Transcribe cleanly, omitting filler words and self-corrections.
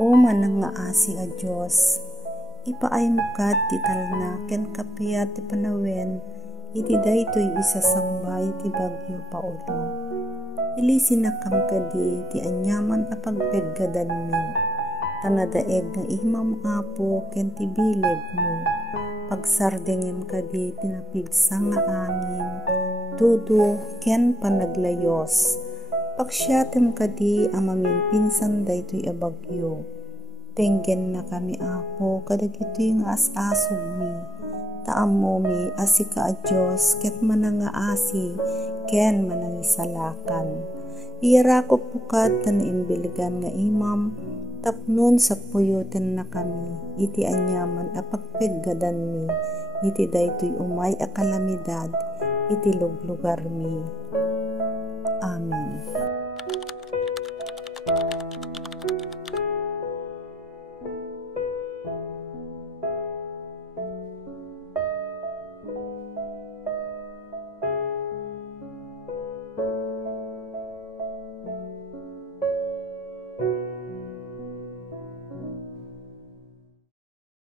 O manangaasi a Diyos, ipaay mo kat ti talna ken kapia ti panawen, iti daytoy isasangbay ti bagyo Paulo. Ilisinakam kadi ti anyaman a pagpeggadan mi, tanadaeg nga imam apo ken ti bileg mo, pagsardengem kadi ti napigsa nga angin, tudo ken panaglayos, paksyatem kadi ang mamimpinsan daytoy a bagyo. Tenggen na kami apo kadagitoy nga as-asog mi, taammo mi asika a Diyos ket manangaasi ken manangisalakan. Iyarakop pukat ta naimbiligan nga imam, tapnon sa puyuten na kami, iti anyaman a pagpeggadan mi, iti daytoy umay a kalamidad, iti luglugar mi. Amen.